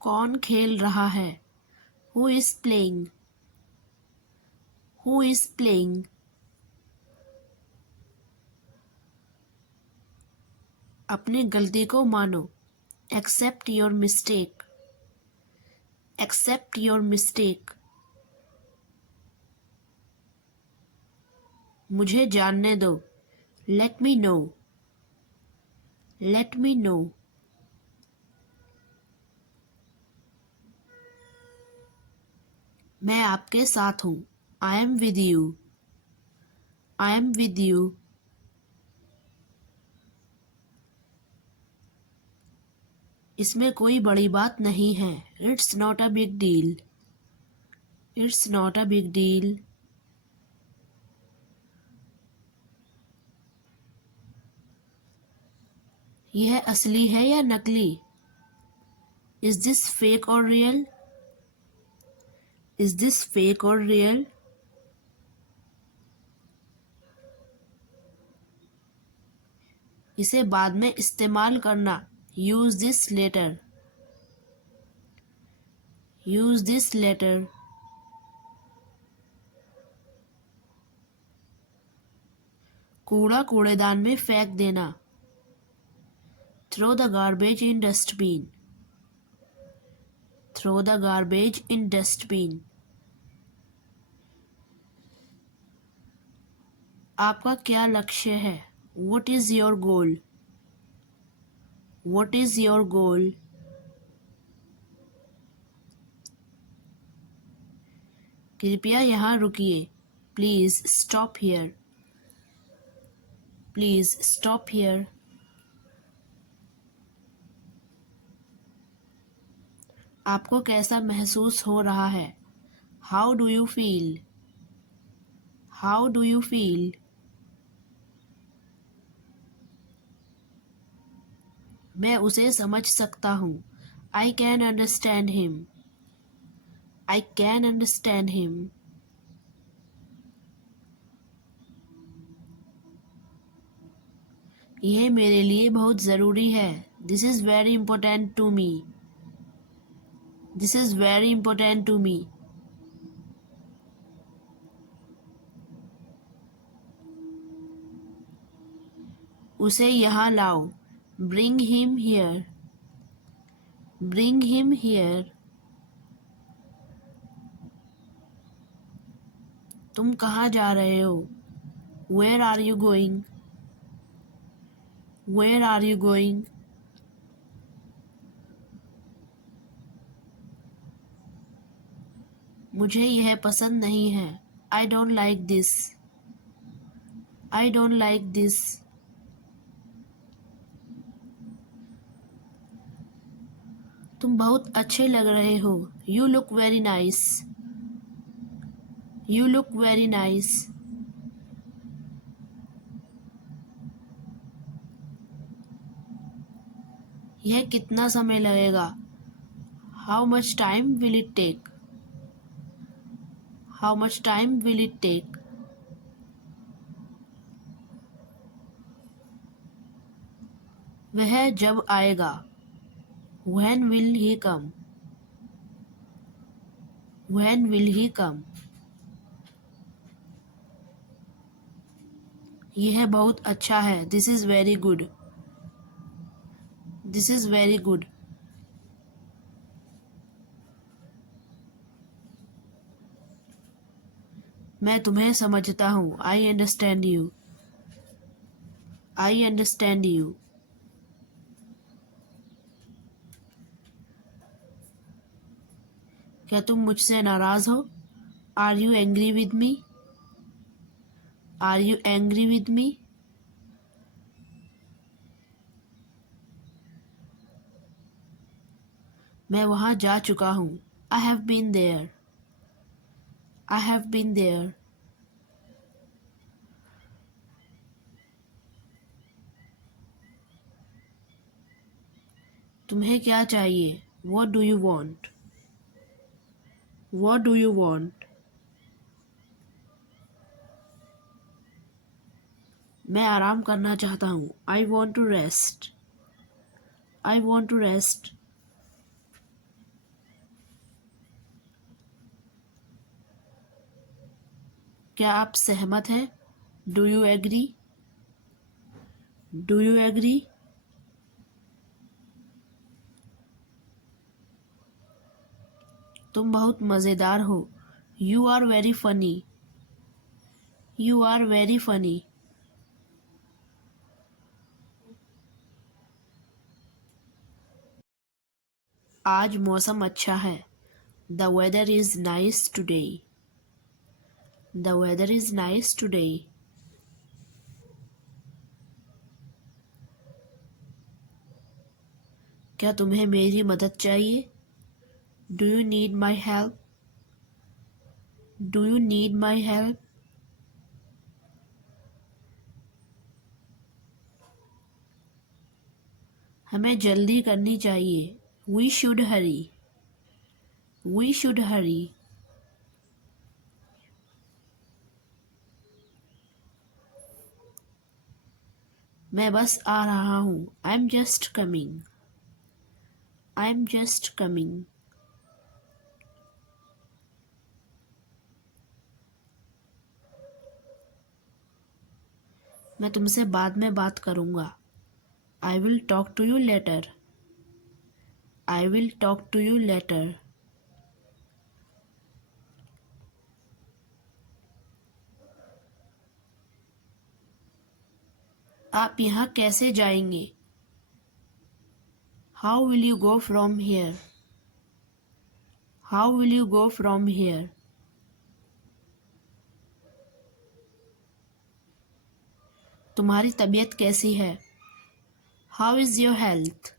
कौन खेल रहा है? Who is playing? Who is playing? अपनी गलती को मानो। Accept your mistake. Accept your mistake. मुझे जानने दो। Let me know. Let me know. मैं आपके साथ हूँ। I am with you. I am with you. इसमें कोई बड़ी बात नहीं है। It's not a big deal. It's not a big deal. यह असली है या नकली? Is this fake or real? Is this fake or real? इसे बाद में इस्तेमाल करना। Use this later. Use this later. कूड़ा कूड़ेदान में फेंक देना। Throw the garbage in dustbin. Throw the garbage in dustbin. आपका क्या लक्ष्य है? What is your goal? What is your goal? कृपया यहाँ रुकिए। Please stop here. Please stop here. आपको कैसा महसूस हो रहा है? How do you feel? How do you feel? मैं उसे समझ सकता हूँ। I can understand him. I can understand him. यह मेरे लिए बहुत ज़रूरी है। This is very important to me. This is very important to me. उसे यहाँ लाओ। Bring him here. Bring him here. तुम कहाँ जा रहे हो? Where are you going? Where are you going? मुझे यह पसंद नहीं है। I don't like this. I don't like this. तुम बहुत अच्छे लग रहे हो। You look very nice. You look very nice. यह कितना समय लगेगा? How much time will it take? How much time will it take? वह जब आएगा। When will he come? When will he come? यह बहुत अच्छा है। This is very good. This is very good. मैं तुम्हें समझता हूँ। I understand you. I understand you. क्या तुम मुझसे नाराज़ हो? Are you angry with me? Are you angry with me? मैं वहाँ जा चुका हूँ। I have been there. I have been there. तुम्हें क्या चाहिए? What do you want? What do you want? मैं आराम करना चाहता हूँ। I want to rest. I want to rest. क्या आप सहमत हैं? Do you agree? Do you agree? तुम बहुत मज़ेदार हो। You are very funny. You are very funny. आज मौसम अच्छा है। The weather is nice today. The weather is nice today. क्या तुम्हें मेरी मदद चाहिए? Do you need my help? Do you need my help? हमें जल्दी करनी चाहिए। We should hurry. We should hurry. मैं बस आ रहा हूँ। I am just coming. I am just coming. मैं तुमसे बाद में बात करूँगा। I will talk to you later. I will talk to you later. आप यहाँ कैसे जाएंगे? How will you go from here? How will you go from here? तुम्हारी तबीयत कैसी है? How is your health?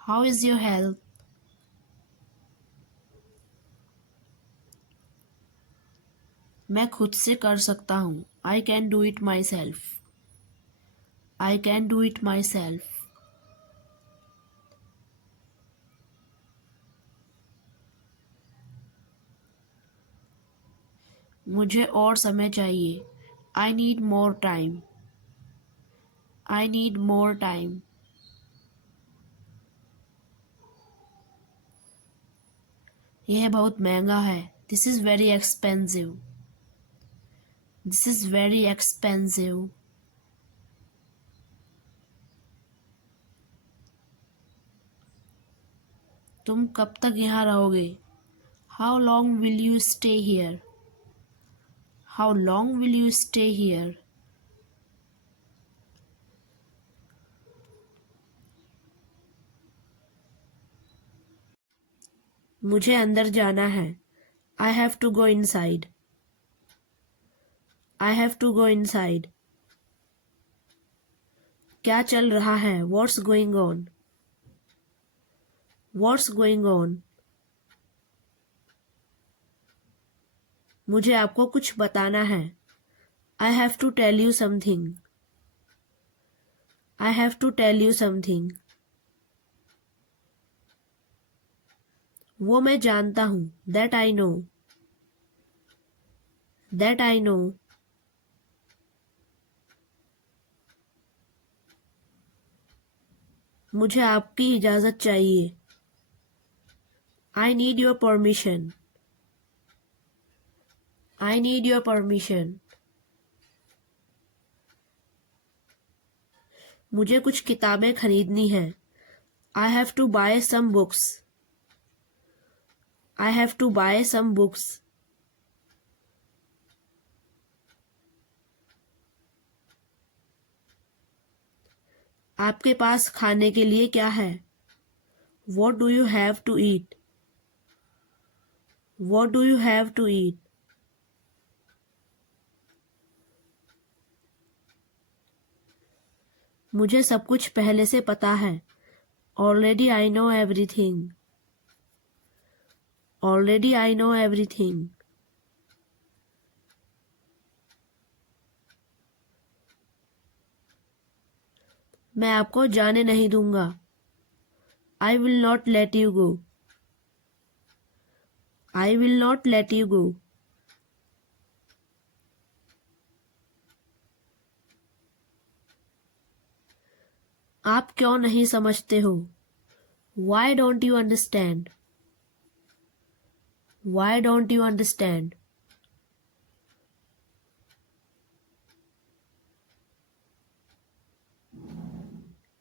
How is your health? मैं खुद से कर सकता हूँ। I can do it myself. I can do it myself. मुझे और समय चाहिए। I need more time. I need more time. यह बहुत महंगा है। This is very expensive. This is very expensive. तुम कब तक यहाँ रहोगे? How long will you stay here? How long will you stay here? मुझे अंदर जाना है। I have to go inside. I have to go inside. क्या चल रहा है? What's going on? What's going on? मुझे आपको कुछ बताना है। I have to tell you something. I have to tell you something. वो मैं जानता हूँ। That I know. That I know. मुझे आपकी इजाज़त चाहिए। I need your permission. I need your permission. मुझे कुछ किताबें खरीदनी हैं। I have to buy some books. I have to buy some books. आपके पास खाने के लिए क्या है? What do you have to eat? What do you have to eat? मुझे सब कुछ पहले से पता है। Already I know everything. Already I know everything. मैं आपको जाने नहीं दूंगा। I will not let you go. I will not let you go. आप क्यों नहीं समझते हो? Why don't you understand? Why don't you understand?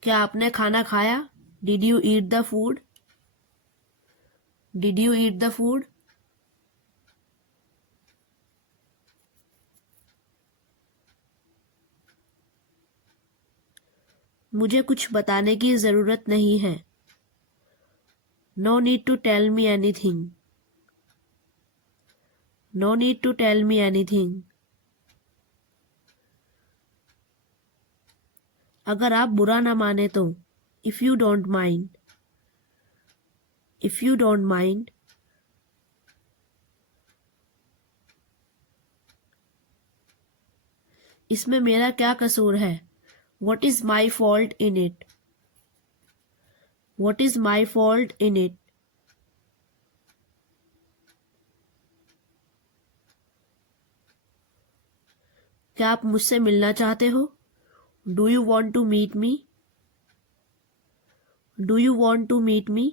क्या आपने खाना खाया? Did you eat the food? Did you eat the food? मुझे कुछ बताने की ज़रूरत नहीं है. No need to tell me anything. No need to tell me anything. अगर आप बुरा ना माने तो. If you don't mind. If you don't mind. इसमें मेरा क्या कसूर है? What is my fault in it? What is my fault in it? क्या आप मुझसे मिलना चाहते हो? Do you want to meet me? Do you want to meet me?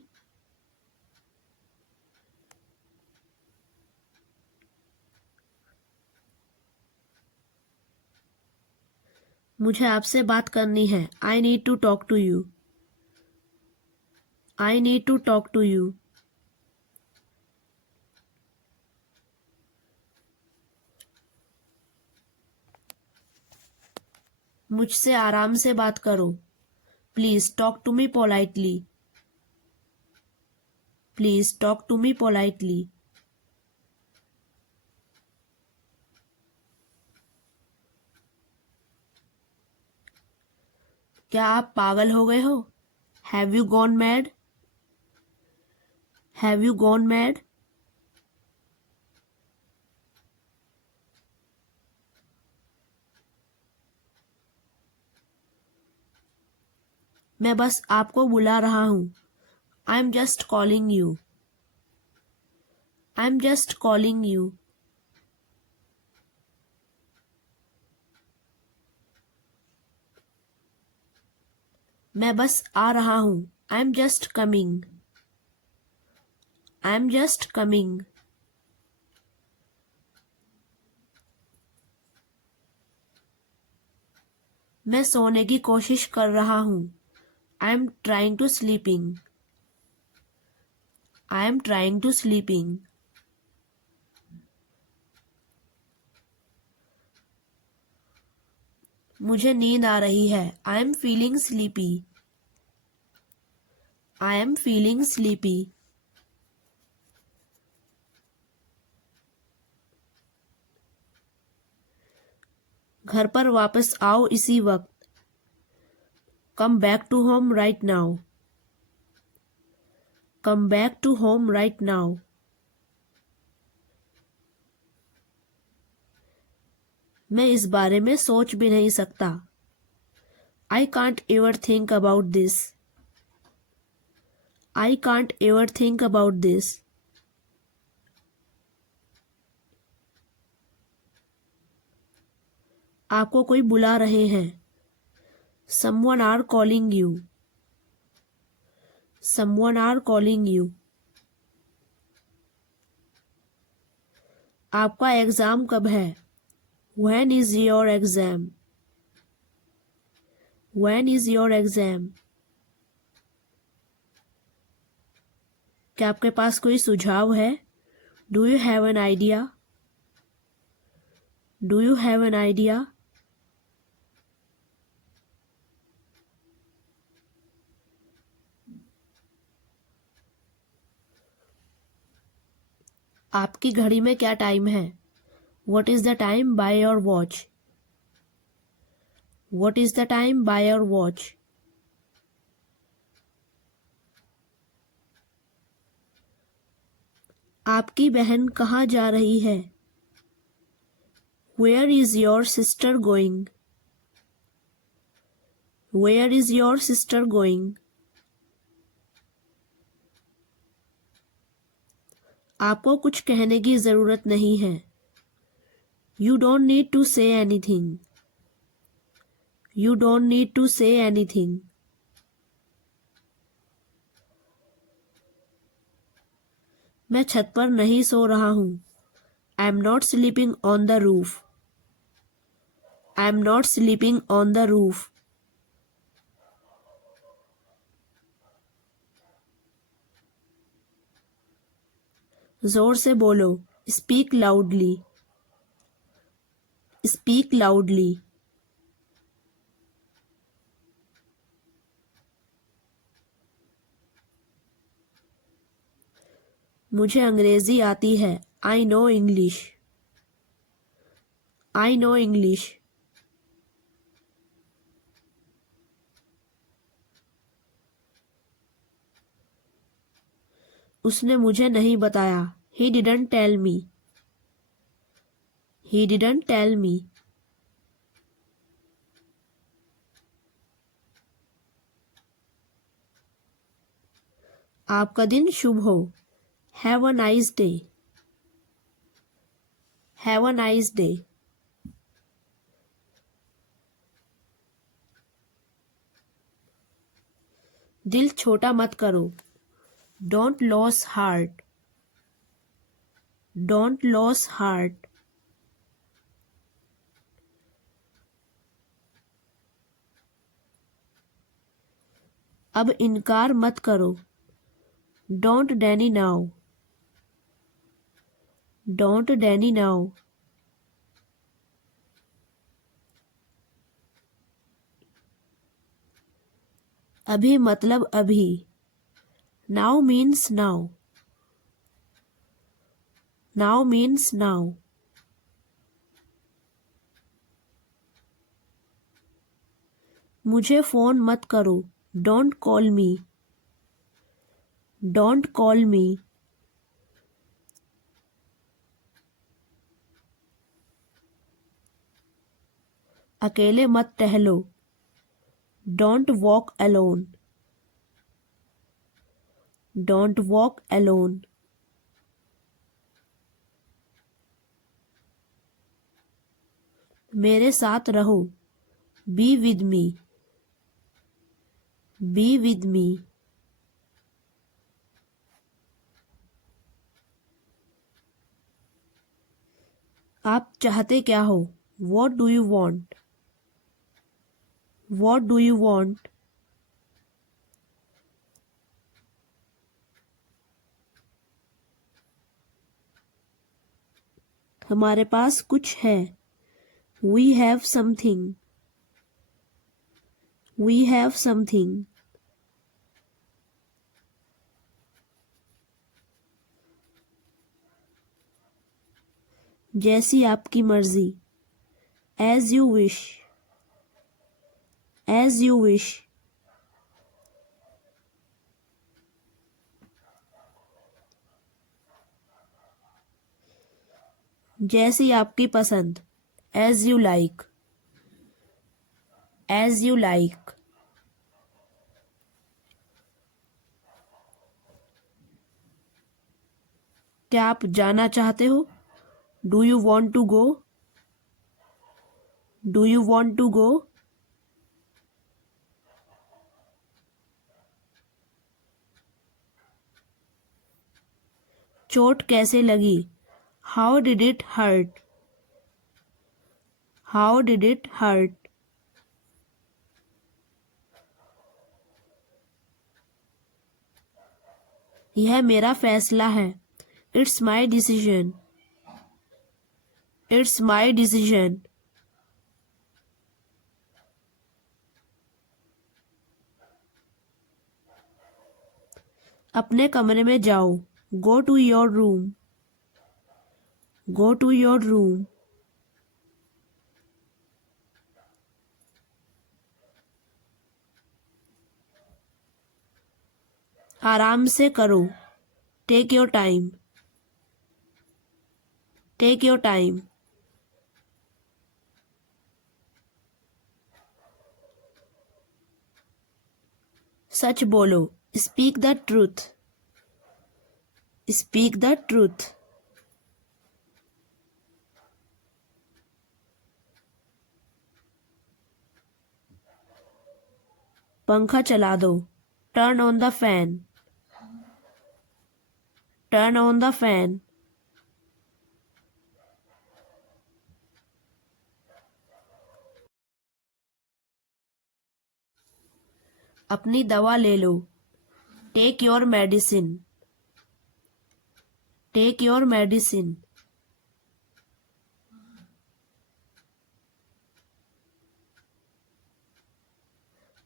मुझे आपसे बात करनी है. I need to talk to you. I need to talk to you. मुझसे आराम से बात करो. Please talk to me politely. Please talk to me politely. क्या आप पागल हो गए हो? Have you gone mad? Have you gone mad? मैं बस आपको बुला रहा हूँ. I'm just calling you. I'm just calling you. मैं बस आ रहा हूँ. I'm just coming. I'm just coming. मैं सोने की कोशिश कर रहा हूँ. I'm trying to sleeping. I'm trying to sleeping. मुझे नींद आ रही है. I'm feeling sleepy. I am feeling sleepy. घर पर वापस आओ इसी वक्त. Come back to home right now. Come back to home right now. मैं इस बारे में सोच भी नहीं सकता. I can't ever think about this. I can't ever think about this. आपको कोई बुला रहे हैं. Someone are calling you. Someone are calling you. आपका एग्ज़ाम कब है? When is your exam? When is your exam? क्या आपके पास कोई सुझाव है? Do you have an idea? Do you have an idea? आपकी घड़ी में क्या टाइम है? What is the time by your watch? What is the time by your watch? आपकी बहन कहाँ जा रही है? Where is your sister going? Where is your sister going? आपको कुछ कहने की ज़रूरत नहीं है. You don't need to say anything. You don't need to say anything. मैं छत पर नहीं सो रहा हूँ. I am not sleeping on the roof. I am not sleeping on the roof. जोर से बोलो, स्पीक लाउडली, स्पीक लाउडली। मुझे अंग्रेजी आती है, I know English, I know English. उसने मुझे नहीं बताया, he didn't tell me, he didn't tell me. आपका दिन शुभ हो, have a nice day, have a nice day. दिल छोटा मत करो, don't lose heart, don't lose heart. अब इनकार मत करो, don't deny now, don't deny now. अभी मतलब अभी, now means now, now means now. मुझे फोन मत करो, don't call me, don't call me. अकेले मत टहलो, don't walk alone, don't walk alone. मेरे साथ रहो, be with me, be with me. आप चाहते क्या हो, what do you want, what do you want. हमारे पास कुछ है, we have something, we have something. जैसी आपकी मर्जी, as you wish, as you wish. जैसी आपकी पसंद, as you like, as you like. क्या आप जाना चाहते हो, do you want to go, do you want to go. चोट कैसे लगी, how did it hurt, how did it hurt. यह मेरा फैसला है, it's my decision, it's my decision. अपने कमरे में जाओ, go to your room, go to your room. आराम से करो, take your time, take your time. सच बोलो, speak the truth, speak the truth. पंखा चला दो, turn on the fan, turn on the fan. अपनी दवा ले लो, take your medicine, take your medicine.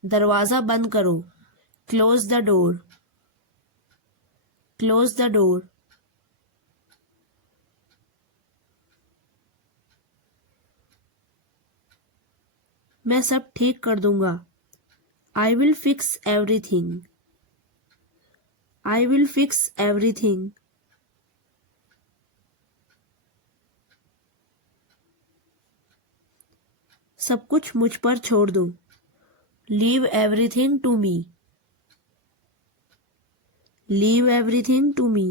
दरवाज़ा बंद करो। Close the door. Close the door. मैं सब ठीक कर दूंगा। I will fix everything. I will fix everything. सब कुछ मुझ पर छोड़ दो। Leave everything to me. Leave everything to me.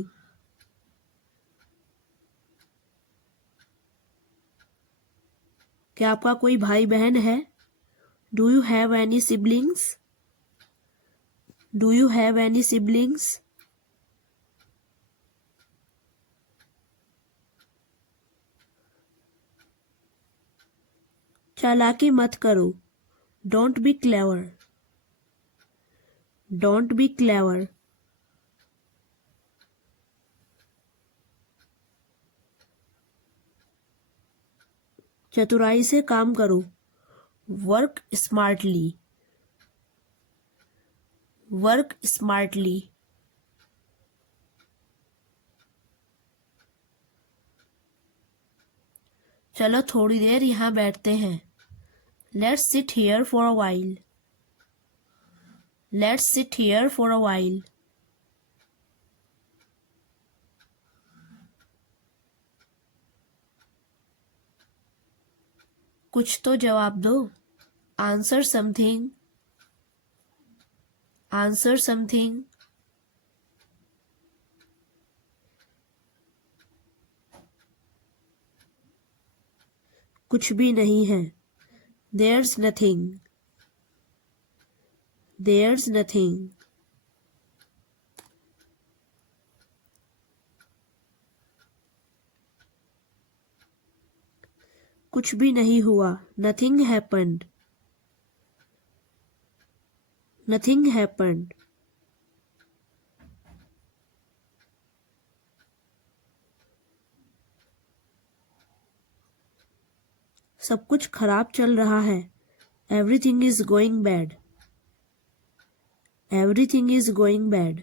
क्या आपका कोई भाई बहन है? Do you have any siblings? Do you have any siblings? चालाकी मत करो। Don't be clever. Don't be clever. चतुराई से काम करो। Work smartly. Work smartly. चलो थोड़ी देर यहाँ बैठते हैं। Let's sit here for a while. Let's sit here for a while. कुछ तो जवाब दो। Answer something. Answer something. कुछ भी नहीं है। There's nothing. There's nothing. कुछ भी नहीं हुआ। Nothing happened. Nothing happened. सब कुछ खराब चल रहा है। Everything is going bad. Everything is going bad.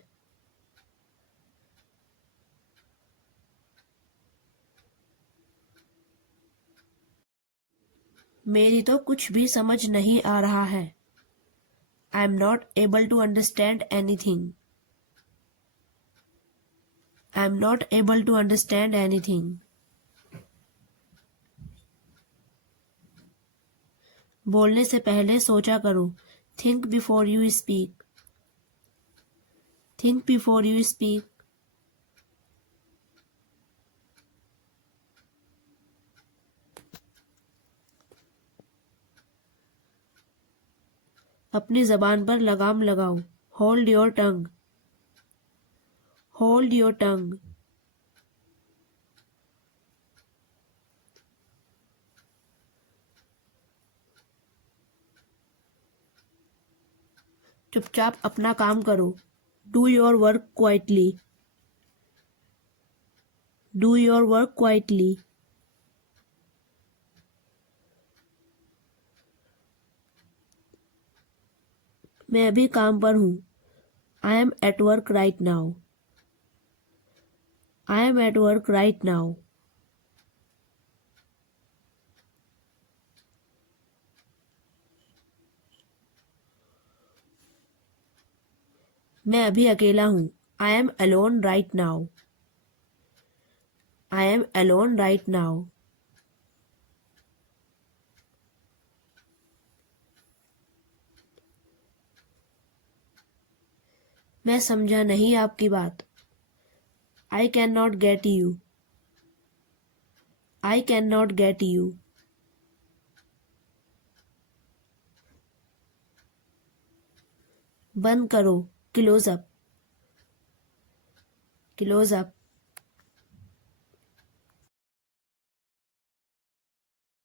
मेरी तो कुछ भी समझ नहीं आ रहा है। I am not able to understand anything. I am not able to understand anything. बोलने से पहले सोचा करो। Think before you speak. Think before you speak. अपनी जबान पर लगाम लगाओ। Hold your tongue. Hold your tongue. चुपचाप अपना काम करो। Do your work quietly. Do your work quietly. मैं अभी काम पर हूँ। I am at work right now. I am at work right now. मैं अभी अकेला हूँ। I am alone right now. I am alone right now. मैं समझा नहीं आपकी बात। I cannot get you. I cannot get you. बंद करो। Close up. Close up.